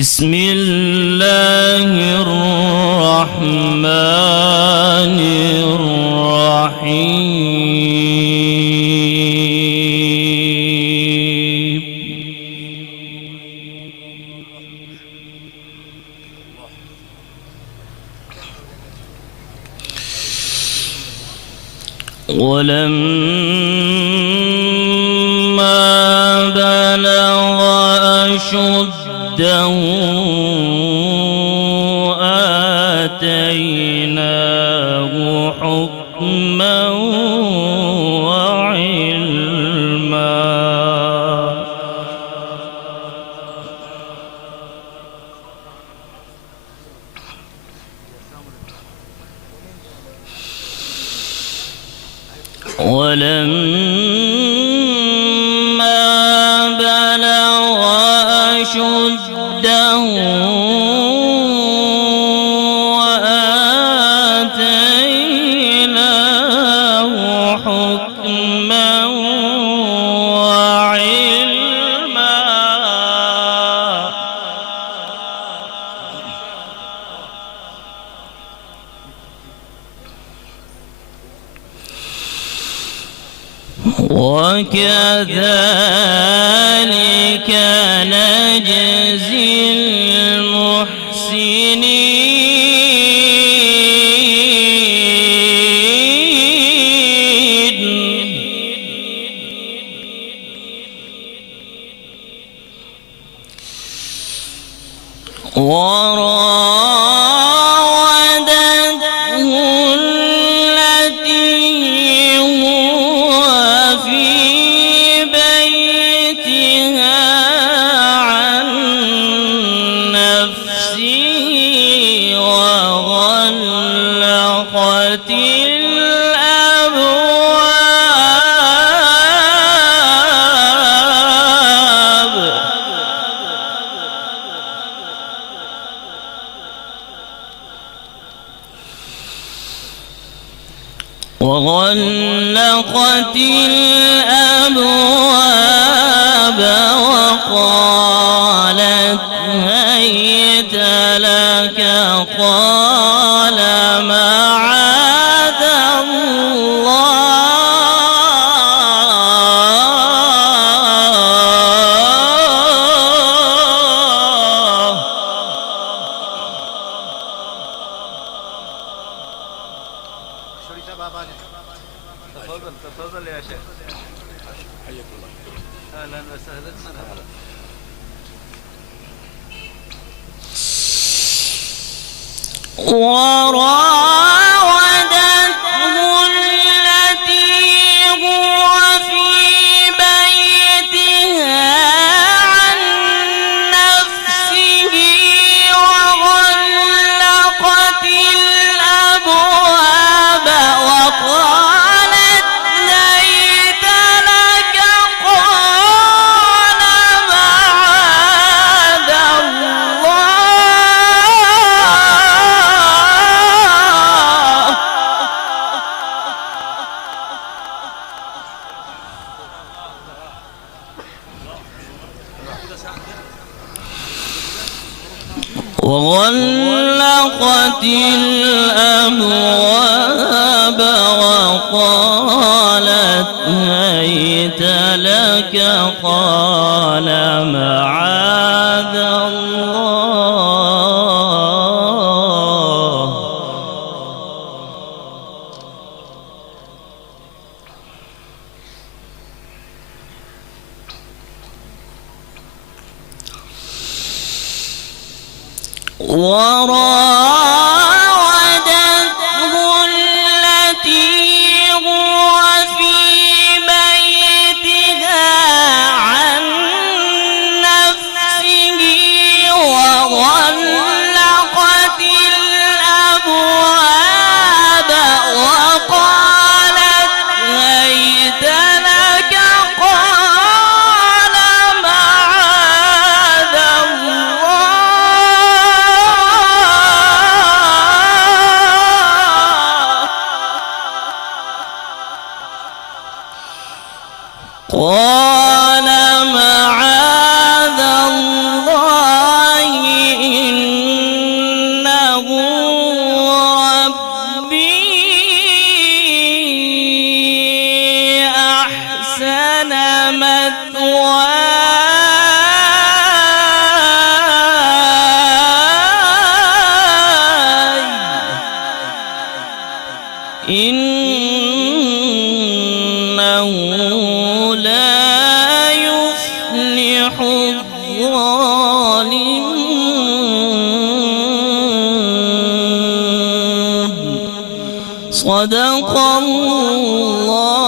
بسم الله الرحمن الرحيم ولما بلغ أشده آتيناه حكما وعلما ولما بلغ أشده وآتيناه حكما وعلما وكذلك نجزي المحسنين وراودته التي هو في بيتها عن نفسه وغلقت الأبواب وقالت هيت لك قال معاذ الله تفضل يا شيخ. حياك الله. اهلا وسهلا. وراودته التي هو في بيتها عن نفسه وغلقت الأبواب وقالت هيت لك قال معاذ وغلقت الأبواب وقالت هيت لك قال معاذ الله وراودته التي هو في بيتها عن نفسه وغلقت الأبواب وقالت هيت لك قال معاذ قال معاذ الله إنه لا يفلح الظالمون. صدق الله.